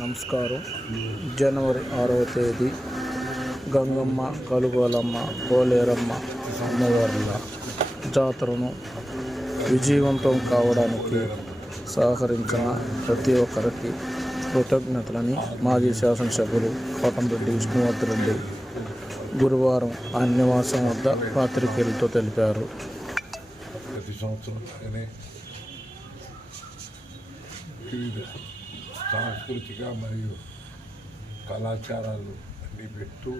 నమస్కారం. జనవరి 6వ తేదీ గంగమ్మ, కలుగోలమ్మ, పోలేరమ్మ అమ్మవార్ల జాతరను విజయవంతం కావడానికి సహకరించిన ప్రతి ఒక్కరికి కృతజ్ఞతలని మాజీ శాసనసభ్యులు కోటంరెడ్డి విష్ణువర్ధన్ గురువారం ఆయన నివాసం వద్ద పాత్రికేయులతో తెలిపారు. ప్రతి సంవత్సరం వివిధ సాంస్కృతిక మరియు కళాచారాలు అన్నీ పెట్టు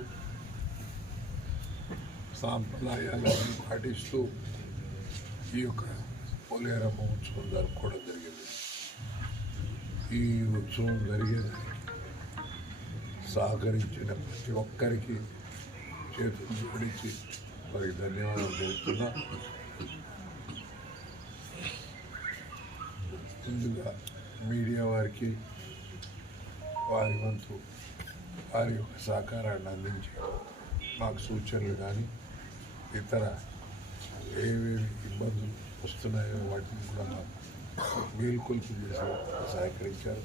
సాంప్రదాయాలను పాటిస్తూ ఈ యొక్క పోలేరమ్మ ఉత్సవం జరుపుకోవడం జరిగింది. ఈ ఉత్సవం జరిగేదానికి సహకరించిన ప్రతి ఒక్కరికి చేతులు జోడించి వారికి ధన్యవాదాలు తెలుపుతున్నా. ముందుగా మీడియా వారికి వారి వంతు వారి యొక్క సహకారాన్ని అందించి మాకు సూచనలు కానీ ఇతర ఏవేవి ఇబ్బందులు వస్తున్నాయో వాటిని కూడా మాకు మేల్కొల్పు చేసి సహకరించారు.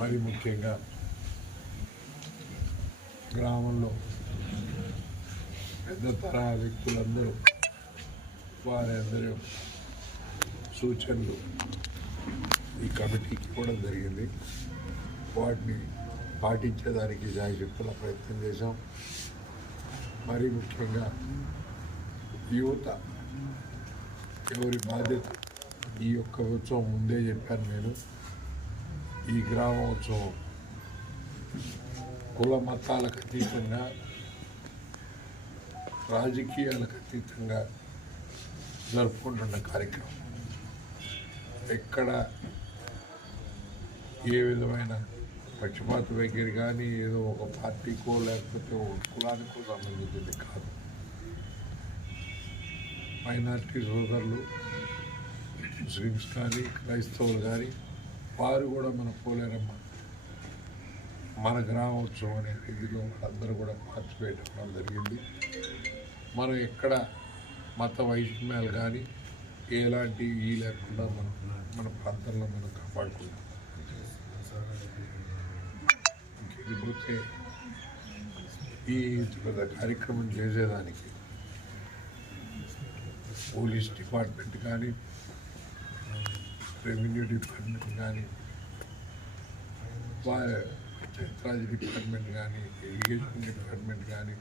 మరి ముఖ్యంగా గ్రామంలో పెద్ద తరహా వ్యక్తులందరూ వారందరి సూచనలు ఈ కమిటీకి ఇవ్వడం జరిగింది. వాటిని పాటించేదానికి శాయశక్తుల ప్రయత్నం చేశాం. మరీ ముఖ్యంగా యువత ఎవరి బాధ్యత ఈ యొక్క ఉత్సవం ముందే చెప్పాను నేను. ఈ గ్రామోత్సవం కుల మతాలకు అతీతంగా రాజకీయాలకు అతీతంగా జరుపుకుంటున్న కార్యక్రమం. ఎక్కడ ఏ విధమైన పక్షపాత వైఖరి కానీ ఏదో ఒక పార్టీకో లేకపోతే ఒక కులానికో సంబంధించింది కాదు. మైనారిటీ సోదరులు, ముస్లిమ్స్ కానీ క్రైస్తవులు కానీ వారు కూడా మన పోలేరమ్మ మన గ్రామోత్సవం అనే రీతిలో వాళ్ళందరూ కూడా పార్టిసిపేట్ అవ్వడం జరిగింది. మనం ఎక్కడ మత వైషమ్యాలు కానీ ఎలాంటి లేకుండా మన ప్రాంతంలో మనం కాపాడుకుంటాం. ఇంకపోతే ఈ పెద్ద కార్యక్రమం చేసేదానికి పోలీస్ డిపార్ట్మెంట్ కానీ రెవెన్యూ డిపార్ట్మెంట్ కానీ పంచాయతీరాజ్ డిపార్ట్మెంట్ కానీ ఇరిగేషన్ డిపార్ట్మెంట్ కానీ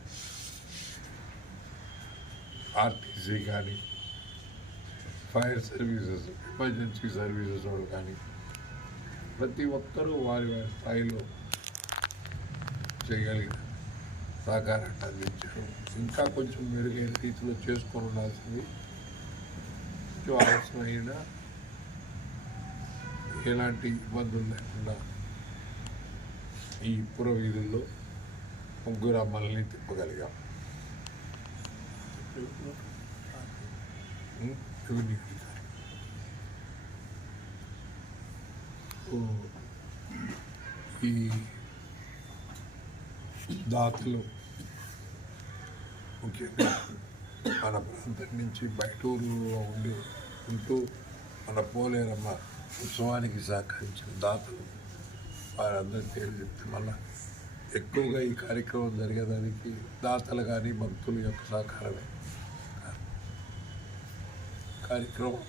ఆర్టీసీ కానీ ఫైర్ సర్వీసెస్ ఎమర్జెన్సీ సర్వీసెస్ వాళ్ళు కానీ ప్రతి ఒక్కరూ వారి వారి స్థాయిలో చేయగలిగిన సహకారాన్ని అందించారు. ఇంకా కొంచెం మెరుగైన రీతిలో చేసుకొని ఉండాల్సింది. కొంచెం అవసరమైన ఎలాంటి ఇబ్బందులు లేకుండా ఈ పుర వీధుల్లో ముగ్గురు అమ్మల్ని తిప్పగలిగాం. ఈ దాతలు ముఖ్యంగా మన ప్రాంతం నుంచి బయట ఊళ్ళో ఉంటూ మన పోలేరమ్మ ఉత్సవానికి సహకరించిన దాతలు వారందరి పేరు చెప్తే మళ్ళా ఎక్కువగా ఈ కార్యక్రమం జరిగేదానికి దాతలు కానీ భక్తుల యొక్క సహకారమే కార్యక్రమం.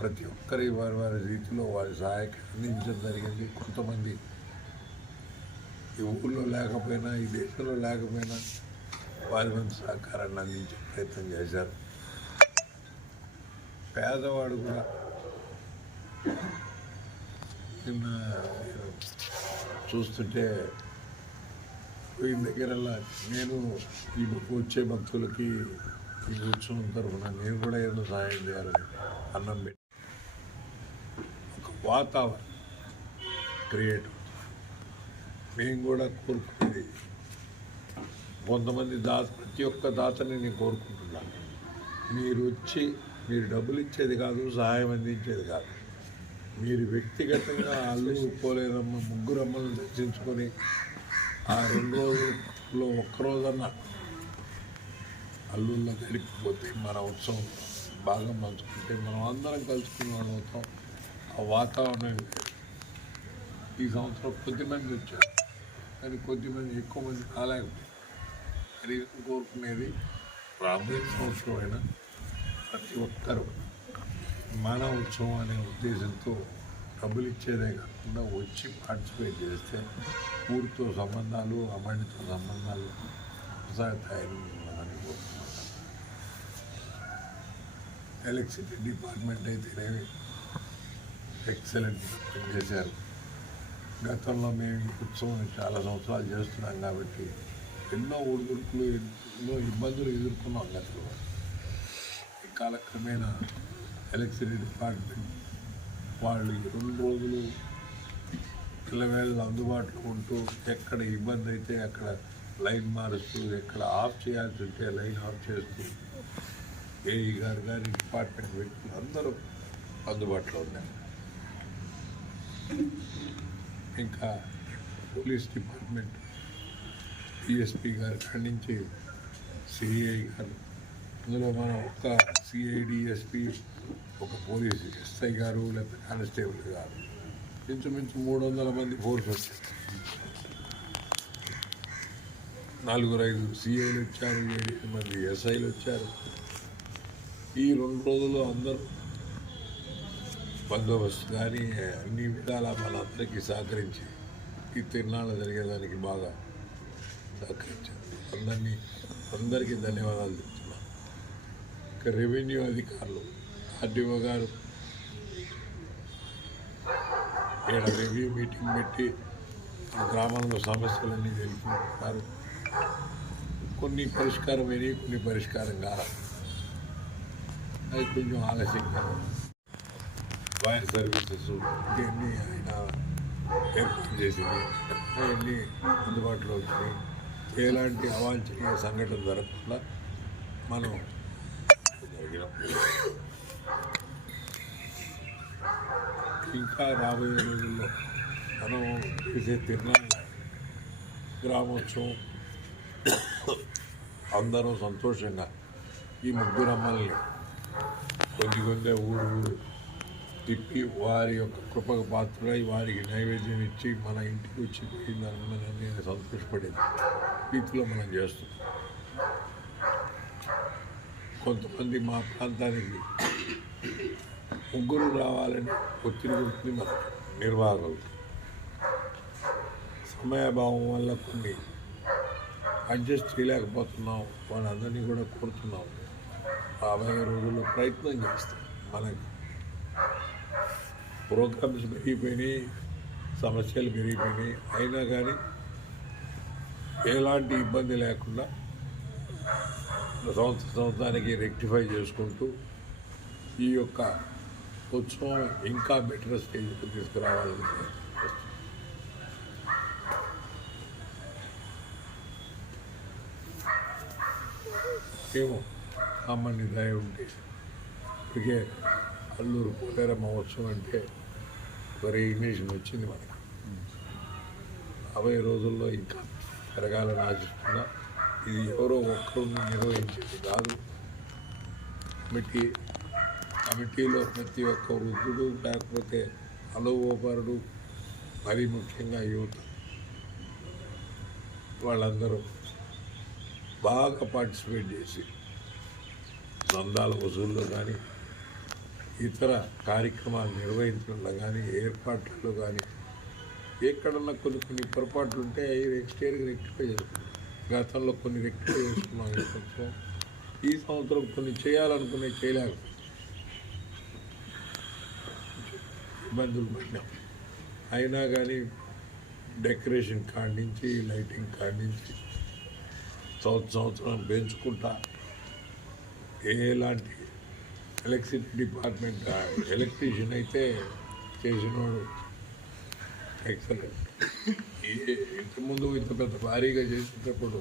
ప్రతి ఒక్కరి వారి వారి రీతిలో వారి సహాయక అందించడం జరిగింది. కొంతమంది ఈ ఊళ్ళో లేకపోయినా ఈ దేశంలో లేకపోయినా వారి మంచి సహకారాన్ని అందించే ప్రయత్నం చేశారు. పేదవాడు కూడా నిన్న చూస్తుంటే వీళ్ళ దగ్గరలా నేను ఈ వచ్చే భక్తులకి ఈ ఉత్సవం తరఫున నేను కూడా ఏదో సహాయం చేయాలని అన్నం పెట్టి ఒక వాతావరణం క్రియేట్ అవుతుంది. మేము కూడా కోరుకునేది కొంతమంది ప్రతి ఒక్క దాతని నేను కోరుకుంటున్నాను. మీరు వచ్చి మీరు డబ్బులు ఇచ్చేది కాదు, సహాయం అందించేది కాదు. మీరు వ్యక్తిగతంగా అల్లు పోలేరమ్మ ముగ్గురు అమ్మలను దర్శించుకొని ఆ 2 రోజుల్లో ఒక్కరోజన్నా అల్లుల్లో గడిపిపోతే మన ఉత్సవం బాగా పంచుకుంటే మనం అందరం కలుసుకునే వాళ్ళం అవుతాం. ఆ వాతావరణం ఈ సంవత్సరం కొద్దిమంది వచ్చారు, కానీ కొద్దిమంది ఎక్కువ మంది రాలేకపోయారు. అది కోరుకునేది రాబోయే సంవత్సరం అయినా ప్రతి ఒక్కరూ మానవ ఉత్సవం అనే ఉద్దేశంతో డబ్బులు ఇచ్చేదే కాకుండా వచ్చి పార్టిసిపేట్ చేస్తే ఊరితో సంబంధాలు, అమ్మాయితో సంబంధాలు కొనసాగుతాయని కోరుకుంటున్నాను. ఎలక్ట్రిసిటీ డిపార్ట్మెంట్ అయితేనేమి ఎక్సలెంట్ చేశారు. గతంలో మేము ఈ ఉత్సవం చాలా సంవత్సరాలు చేస్తున్నాం కాబట్టి ఎన్నో ఒడిదుడుకులు, ఎన్నో ఇబ్బందులు ఎదుర్కొన్నాం గతంలో. ఈ కాలక్రమేణా ఎలక్ట్రిసిటీ డిపార్ట్మెంట్ వాళ్ళు 2 రోజులు పిల్లవేళ అందుబాటులో ఉంటూ ఎక్కడ ఇబ్బంది అయితే అక్కడ లైన్ మారుస్తూ, ఎక్కడ ఆఫ్ చేయాల్సి ఉంటే లైన్ ఆఫ్ చేస్తూ, ఏఈ గారు కానీ డిపార్ట్మెంట్ వ్యక్తులు అందరూ అందుబాటులో ఉన్నారు. ఇంకా పోలీస్ డిపార్ట్మెంట్ డిఎస్పీ గారి కాడి నుంచి సిఐ గారు, అందులో మనం ఒక్క సిఐ డిఎస్పీ, ఒక పోలీసు ఎస్ఐ గారు లేకపోతే కానిస్టేబుల్ గారు, ఇంచుమించు 300 మంది ఫోర్స్ వచ్చారు. 4-5 సిఐలు వచ్చారు, 7 మంది ఎస్ఐలు వచ్చారు. ఈ 2 రోజులు అందరూ బందోబస్తు కానీ అన్ని విధాల మనందరికీ సహకరించి ఈ తిరునాళ్ళు జరిగేదానికి బాగా సహకరించారు. అందరికీ ధన్యవాదాలు చెప్తున్నాను. ఇక రెవెన్యూ అధికారులు, ఆర్డీఓ గారు ఇక్కడ రివ్యూ మీటింగ్ పెట్టి గ్రామంలో సమస్యలన్నీ తెలుసుకుంటున్నారు. కొన్ని పరిష్కారం అయినాయి, కొన్ని పరిష్కారం కావాలి. అది కొంచెం ఆలస్యంగా ఫైర్ సర్వీసెస్ ఇవన్నీ ఆయన ఏర్పాటు చేసింది, అవన్నీ అందుబాటులో వచ్చినాయి. ఎలాంటి అవాంఛనీయ సంఘటన జరగకుండా మనం ఇంకా రాబోయే రోజుల్లో మనం చేసే తిరునాళ్ళ గ్రామోత్సవం అందరూ సంతోషంగా ఈ ముగ్గురు అమ్మల్ని కొంచెం ఊరు తిప్పి వారి యొక్క కృపకు పాత్రై వారికి నైవేద్యం ఇచ్చి మన ఇంటికి వచ్చి పోయిందని నేను సంతోషపడే రీతిలో మనం చేస్తున్నాం. కొంతమంది మా ప్రాంతానికి ముగ్గురు రావాలని ఒత్తిడి ఉంటుంది మన నిర్వాహకులు. సమయాభావం వల్ల కొన్ని అడ్జస్ట్ చేయలేకపోతున్నాం. వాళ్ళందరినీ కూడా కోరుతున్నాం, రాబోయే రోజుల్లో ప్రయత్నం చేస్తాం. మనకి ప్రోగ్రామ్స్ పెరిగిపోయినాయి, సమస్యలు పెరిగిపోయినాయి, అయినా కానీ ఎలాంటి ఇబ్బంది లేకుండా సంవత్సరానికి రెక్టిఫై చేసుకుంటూ ఈ యొక్క ఉత్సవం ఇంకా బెటర్ స్టేజ్కి తీసుకురావాలని ఏమో అమ్మని దయ ఉంటే ఇప్పటికే అల్లూరు పోలేర మహోత్సవం అంటే ఒక రికగ్నిషన్ వచ్చింది మనకి. 50 రోజుల్లో ఇంకా పెరగాలని ఆశిస్తున్నా. ఇది ఎవరో ఒక్కరు నిర్వహించేది కాదు. కమిటీలో ప్రతి ఒక్క వృద్ధుడు, లేకపోతే అనుభవపరుడు, మరీ ముఖ్యంగా యువత, వాళ్ళందరూ బాగా పార్టిసిపేట్ చేసి దందాల వసూల్లో కానీ ఇతర కార్యక్రమాలు నిర్వహించడంలో కానీ ఏర్పాట్లలో కానీ ఎక్కడన్నా కొన్ని పొరపాట్లు ఉంటే అవి నెక్స్ట్ ఇయర్కి రెక్టిఫై చేసుకుంటాం. గతంలో కొన్ని రెక్టిఫై చేసుకున్నాం. ఈ సంవత్సరం కొన్ని చేయాలనుకునే చేయలేకపోతే ఇబ్బందులు పడినాం. అయినా కానీ డెకరేషన్ కాడి నుంచి, లైటింగ్ కాడి నుంచి సంవత్సరం పెంచుకుంటా ఎలాంటి ఎలక్ట్రిసిటీ డిపార్ట్మెంట్ ఎలక్ట్రీషియన్ అయితే చేసినోడు ఎక్సలెంట్. ఇంతకుముందు ఇంత పెద్ద భారీగా చేసేటప్పుడు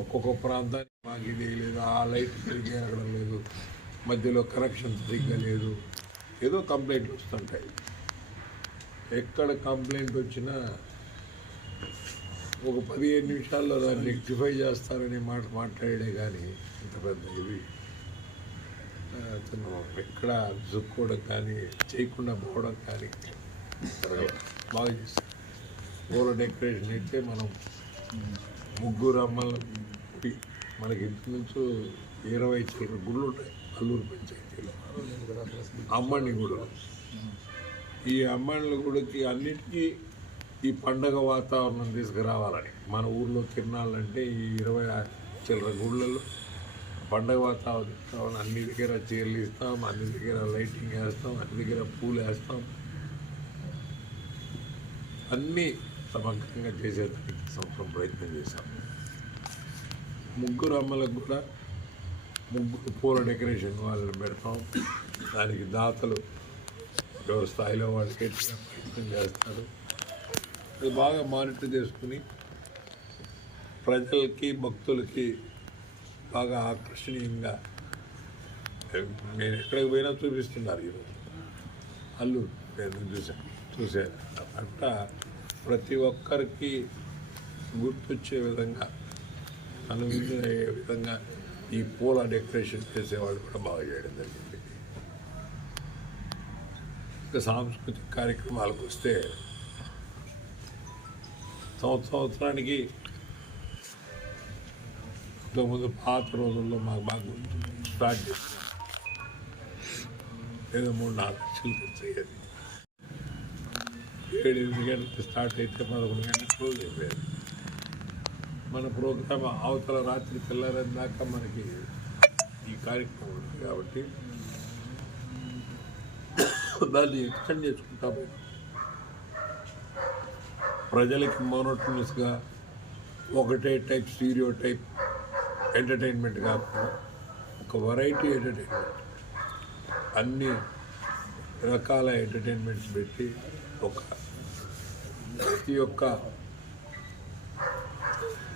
ఒక్కొక్క ప్రాంతానికి మాకు ఇది లేదు, ఆ లైట్ సరిగ్గా ఎరగడం లేదు, మధ్యలో కనెక్షన్ సరిగ్గా లేదు, ఏదో కంప్లైంట్లు వస్తుంటాయి. ఎక్కడ కంప్లైంట్ వచ్చినా ఒక 15 నిమిషాల్లో దాన్ని రెక్టిఫై చేస్తారనే మాట మాట్లాడే కానీ ఇంత పెద్ద ఇది అతను ఎక్కడ జుక్కోవడం కానీ చేయకుండా పోవడం కానీ బాగా చేశారు. పూల డెకరేషన్ అయితే మనం ముగ్గురు అమ్మలు మనకి ఇంచుమించు 20 చిల్లర గుళ్ళు ఉంటాయి అల్లూరు పంచాయతీలో. అమ్మని గుళ్ళు, ఈ అమ్మళ్ళ గుడికి అన్నిటికీ ఈ పండగ వాతావరణం తీసుకురావాలని మన ఊర్లో తిరణాలంటే ఈ 20 చిల్లర గుళ్ళలో పండగ వాతావరణం అన్ని దగ్గర చీరలు ఇస్తాం, అన్ని దగ్గర లైటింగ్ వేస్తాం, అన్ని దగ్గర పూలు వేస్తాం, అన్నీ సమగ్రంగా చేసేదానికి సంవత్సరం ప్రయత్నం చేశాం. ముగ్గురు అమ్మలకు కూడా ముగ్గురు పూల డెకరేషన్ వాళ్ళని పెడతాం. దానికి దాతలు ఎవరి స్థాయిలో వాళ్ళు గట్టిగా ప్రయత్నం చేస్తారు. అది బాగా మానిటర్ చేసుకుని ప్రజలకి భక్తులకి బాగా ఆకర్షణీయంగా నేను ఎక్కడికి పోయినా చూపిస్తున్నారు ఈరోజు. అల్లూరు నేను చూశాను అంట ప్రతి ఒక్కరికి గుర్తొచ్చే విధంగా అనుభవించే విధంగా ఈ పూల డెకరేషన్ చేసేవాళ్ళు కూడా బాగా చేయడం జరిగింది. ఇంకా సాంస్కృతిక కార్యక్రమాలకు వస్తే సంవత్సరానికి ఇంతకుముందు పాత రోజుల్లో మాకు బాగా స్టార్ట్ చేస్తున్నాం. ఏదో 3-4 లక్షలు ఖర్చు అయ్యేది. 7-8 గంటలకి స్టార్ట్ అయితే 11 గంటలకు క్లోజ్ అయిపోయేది. మన ప్రోగ్రామ్ అవతల రాత్రి తెల్లారని దాకా మనకి ఈ కార్యక్రమం ఉంది కాబట్టి దాన్ని ఎక్స్టెండ్ చేసుకుంటా పోయి ప్రజలకి మోనోటనస్గా ఒకటే టైప్ స్టీరియో టైప్ ఎంటర్టైన్మెంట్ కాకుండా ఒక వెరైటీ ఎంటర్టైన్మెంట్, అన్ని రకాల ఎంటర్టైన్మెంట్స్ పెట్టి ప్రతి ఒక్క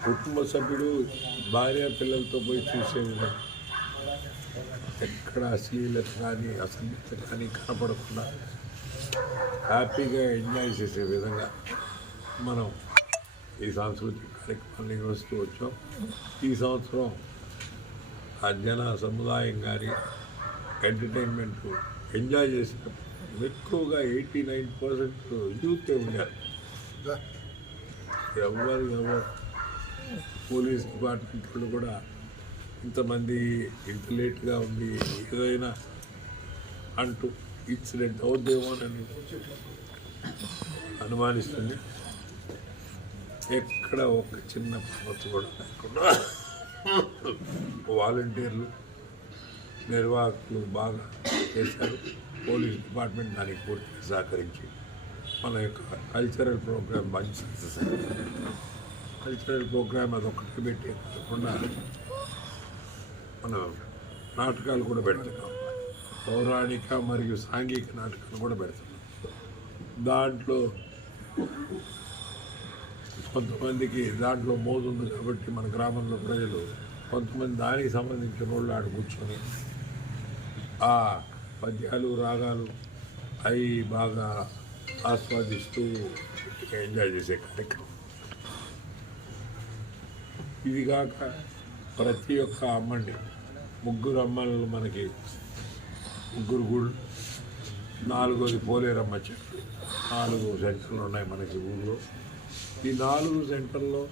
కుటుంబ సభ్యుడు భార్య పిల్లలతో పోయి చూసే విధంగా ఎక్కడ అశ్లీలత కానీ అసభ్యత కానీ కనపడకుండా హ్యాపీగా ఎంజాయ్ చేసే విధంగా మనం ఈ సాంస్కృతిక కార్యక్రమాలు నిర్వహిస్తూ వచ్చాం. ఈ సంవత్సరం ఆ జన సముదాయం కానీ ఎంటర్టైన్మెంట్ ఎంజాయ్ చేసినప్పుడు ఎక్కువగా 89% యూతే ఉన్నారు. ఎవరు పోలీస్ డిపార్ట్మెంట్ వాళ్ళు కూడా ఇంతమంది ఇంత లేట్గా ఉంది ఏదైనా అంటూ ఇన్సిడెంట్ అవుద్దేమోనని అనుమానిస్తుంది. ఎక్కడ ఒక చిన్న సమస్య కూడా లేకుండా వాలంటీర్లు నిర్వాహకులు బాగా చేశారు. పోలీస్ డిపార్ట్మెంట్ దానికి పూర్తిగా సహకరించి మన యొక్క కల్చరల్ ప్రోగ్రామ్ మంచి సక్సెస్ అయింది. కల్చరల్ ప్రోగ్రామ్ అదొక్కటి పెట్టి కాకుండా మన నాటకాలు కూడా పెడుతున్నాం. పౌరాణిక మరియు సాంఘిక నాటకాలు కూడా పెడుతున్నాం. దాంట్లో కొంతమందికి దాంట్లో మోదుంది కాబట్టి మన గ్రామంలో ప్రజలు కొంతమంది దానికి సంబంధించిన వాళ్ళు ఆడ కూర్చొని ఆ పద్యాలు రాగాలు అవి బాగా ఆస్వాదిస్తూ ఎంజాయ్ చేసే కార్యక్రమం. ఇది కాక ప్రతి ఒక్క అమ్మండి ముగ్గురు అమ్మలు మనకి ముగ్గురు గుళ్ళు, 4వది పోలేరమ్మ చెట్టు, 4 సెంటర్లు ఉన్నాయి మనకి ఊళ్ళో. ఈ 4 సెంటర్లో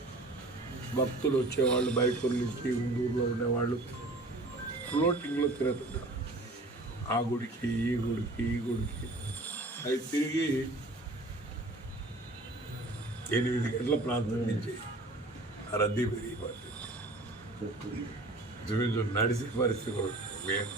భక్తులు వచ్చేవాళ్ళు బయట నుంచి ఊళ్ళో ఉండేవాళ్ళు ఫ్లోటింగ్లో తిరుగుతుంటారు. ఆ గుడికి ఈ గుడికి ఈ గుడికి అవి తిరిగి 8 గంటల ప్రాంతం నుంచి రద్దీ పెరిగిపోతుంది. నడిచే పరిస్థితి కూడా మేము